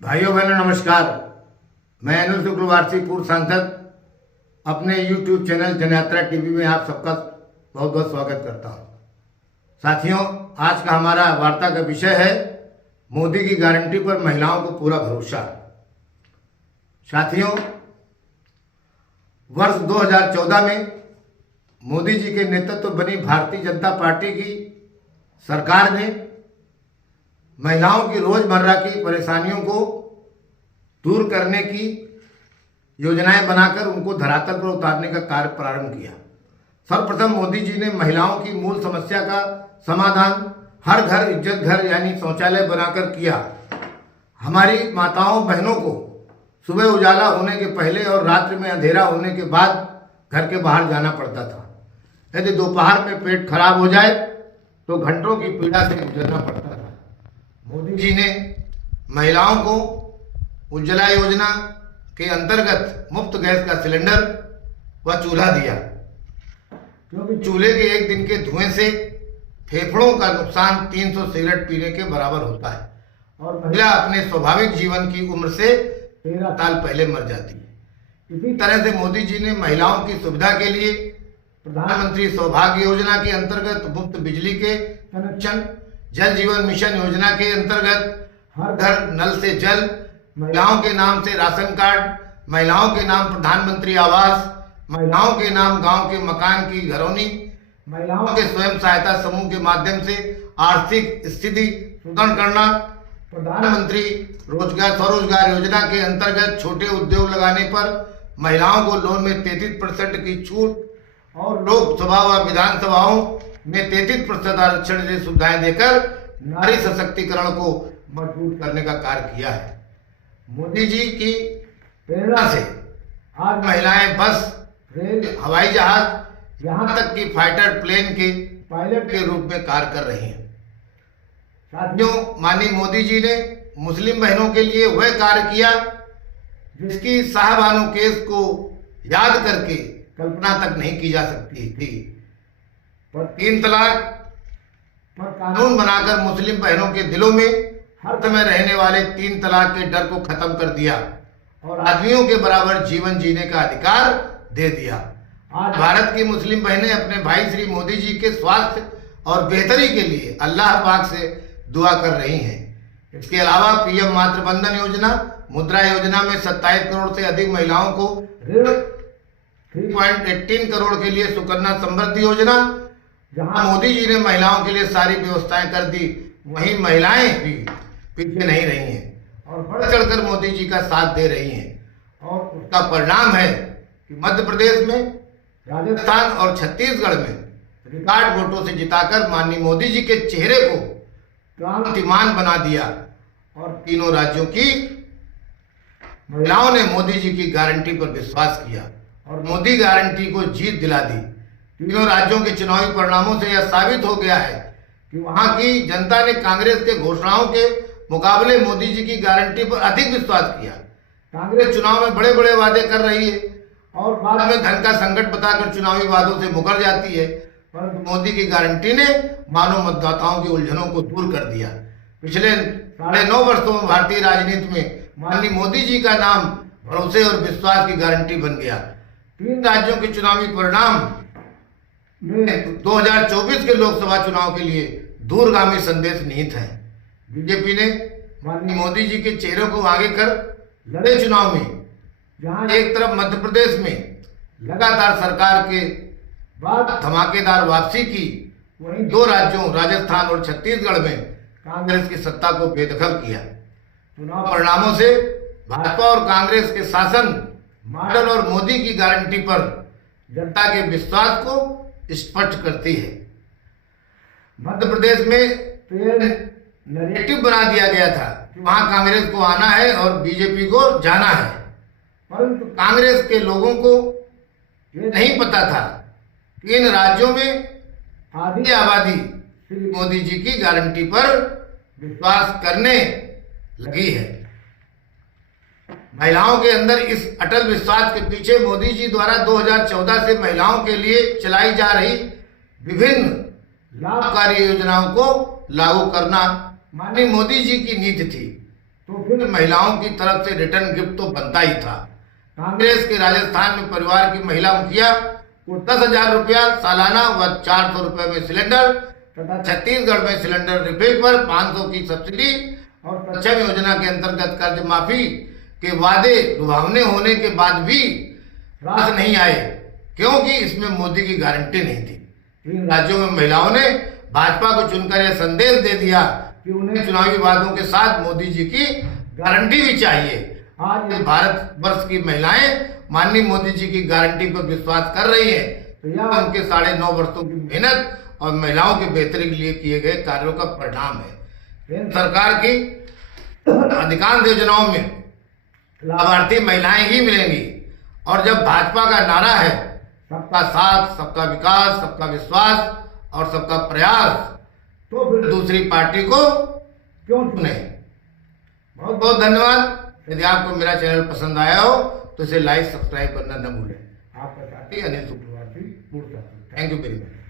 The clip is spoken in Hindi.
भाइयों बहनों नमस्कार। मैं अनिल शुक्रवारसी पूर्व सांसद अपने YouTube चैनल जनयात्रा टीवी में आप सबका बहुत बहुत स्वागत करता हूं। साथियों, आज का हमारा वार्ता का विषय है मोदी की गारंटी पर महिलाओं को पूरा भरोसा। साथियों, वर्ष 2014 में मोदी जी के नेतृत्व बनी भारतीय जनता पार्टी की सरकार ने महिलाओं की रोजमर्रा की परेशानियों को दूर करने की योजनाएं बनाकर उनको धरातल पर उतारने का कार्य प्रारंभ किया। सर्वप्रथम मोदी जी ने महिलाओं की मूल समस्या का समाधान हर घर इज्जत घर यानी शौचालय बनाकर किया। हमारी माताओं बहनों को सुबह उजाला होने के पहले और रात्रि में अंधेरा होने के बाद घर के बाहर जाना पड़ता था। यदि दोपहर में पेट खराब हो जाए तो घंटों की पीड़ा से गुजरना पड़ता था। मोदी जी ने महिलाओं को उज्ज्वला योजना के अंतर्गत मुफ्त गैस का सिलेंडर व चूल्हा दिया, क्योंकि चूल्हे के एक दिन के धुएं से फेफड़ों का नुकसान 300 सिगरेट पीने के बराबर होता है और महिला अपने स्वाभाविक जीवन की उम्र से 13 साल पहले मर जाती है। इसी तरह से मोदी जी ने महिलाओं की सुविधा के लिए प्रधानमंत्री सौभाग्य योजना के अंतर्गत मुफ्त बिजली के कनेक्शन, जल जीवन मिशन योजना के अंतर्गत हर घर नल से जल, महिलाओं के नाम से राशन कार्ड, महिलाओं के नाम प्रधानमंत्री आवास, महिलाओं के नाम गांव के मकान की घरौनी, महिलाओं के स्वयं सहायता समूह के माध्यम से आर्थिक स्थिति सुदृढ़ करना, प्रधानमंत्री रोजगार स्वरोजगार योजना के अंतर्गत छोटे उद्योग लगाने पर महिलाओं को लोन में 33% की छूट और लोकसभा व विधानसभाओं में 33% आरक्षण जैसी सुविधाएं देकर नारी सशक्तिकरण को मजबूत करने का कार्य किया है। मोदी जी की प्रेरणा से आज महिलाएं बस, रेल, हवाई जहाज, यहाँ तक कि फाइटर प्लेन के पायलट के रूप में कार्य कर रही हैं। साथियों, माननीय मोदी जी ने मुस्लिम बहनों के लिए वह कार्य किया जिसकी शाहबानो केस को याद करके कल्पना तक नहीं की जा सकती थी, पर 3 तलाक पर कानून बनाकर मुस्लिम बहनों के दिलों में हर समय रहने वाले 3 तलाक के डर को खत्म कर दिया और आदमियों के बराबर जीवन जीने का अधिकार दे दिया। आज भारत की मुस्लिम बहनें अपने भाई श्री मोदी जी के स्वास्थ्य और बेहतरी के लिए अल्लाह पाक से दुआ कर रही हैं। इसके अलावा पीएम मातृ बंधन योजना, मुद्रा योजना में 27 करोड़ से अधिक महिलाओं को ऋण, 3.18 करोड़ के लिए सुकन्या समृद्धि योजना, जहां मोदी जी ने महिलाओं के लिए सारी व्यवस्थाएं कर दी, वहीं महिलाएं भी पीछे नहीं रही हैं और बढ़ चढ़कर मोदी जी का साथ दे रही हैं। और उसका परिणाम है कि मध्य प्रदेश में, राजस्थान और छत्तीसगढ़ में रिकॉर्ड वोटों से जिताकर माननीय मोदी जी के चेहरे को क्रांतिमान बना दिया और तीनों राज्यों की महिलाओं ने मोदी जी की गारंटी पर विश्वास किया और मोदी गारंटी को जीत दिला दी। तीनों राज्यों के चुनावी परिणामों से यह साबित हो गया है कि वहां की जनता ने कांग्रेस के घोषणाओं के मुकाबले मोदी जी की गारंटी पर अधिक विश्वास किया। कांग्रेस चुनाव में बड़े बड़े वादे कर रही है और बाद में धन का संकट बताकर चुनावी वादों से मुकर जाती है, परंतु मोदी की गारंटी ने मानव मतदाताओं की उलझनों को दूर कर दिया। पिछले 9.5 वर्षों में भारतीय राजनीति में माननीय मोदी जी का नाम भरोसे और विश्वास की गारंटी बन गया। 3 राज्यों के चुनावी परिणाम में 2024 के लोकसभा चुनाव के लिए दूरगामी संदेश निहित है। बीजेपी ने माननीय मोदी जी के चेहरे को आगे कर लड़े चुनाव में, जहां एक तरफ मध्य प्रदेश में लगातार सरकार के बाद धमाकेदार वापसी की, वहीं 2 राज्यों राजस्थान और छत्तीसगढ़ में कांग्रेस की सत्ता को बेदखल किया। चुनाव परिणामों से भाजपा और कांग्रेस के शासन मॉडल और मोदी की गारंटी पर जनता के विश्वास को स्पष्ट करती है। मध्य प्रदेश में नैरेटिव बना दिया गया था कि वहां कांग्रेस को आना है और बीजेपी को जाना है, परंतु कांग्रेस के लोगों को ये नहीं पता था कि इन राज्यों में आधी आबादी श्री मोदी जी की गारंटी पर विश्वास करने लगी है। महिलाओं के अंदर इस अटल विश्वास के पीछे मोदी जी द्वारा 2014 से महिलाओं के लिए चलाई जा रही विभिन्न लाभकारी योजनाओं को लागू करना माननीय मोदी जी की नीति थी। तो फिर महिलाओं की तरफ से रिटर्न गिफ्ट तो बनता ही था। कांग्रेस के राजस्थान में परिवार की महिला मुखिया को 10,000 रुपया सालाना व 400 रुपए में सिलेंडर तथा छत्तीसगढ़ में सिलेंडर रिफिल पर 500 की सब्सिडी और सक्षम योजना के अंतर्गत कर्ज माफी के वादे लुभावने होने के बाद भी रास नहीं आए, क्योंकि इसमें मोदी की गारंटी नहीं थी। इन राज्यों में महिलाओं ने भाजपा को चुनकर यह संदेश दे दिया कि उन्हें चुनावी वादों के साथ मोदी जी की गारंटी भी चाहिए। आज भारत वर्ष की महिलाएं माननीय मोदी जी की गारंटी पर विश्वास कर रही हैं, तो यह उनके 9.5 वर्षों की मेहनत और महिलाओं की बेहतरी के लिए किए गए कार्यों का परिणाम है। सरकार की अधिकांश योजनाओं में लाभार्थी महिलाएं ही मिलेंगी, और जब भाजपा का नारा है सबका साथ, सबका विकास, सबका विश्वास और सबका प्रयास, तो फिर दूसरी पार्टी को क्यों चुने। बहुत बहुत धन्यवाद। यदि आपको मेरा चैनल पसंद आया हो तो इसे लाइक सब्सक्राइब करना न भूलें। आपका साथी अनिल शुक्रवार, थैंक यू वेरी मच।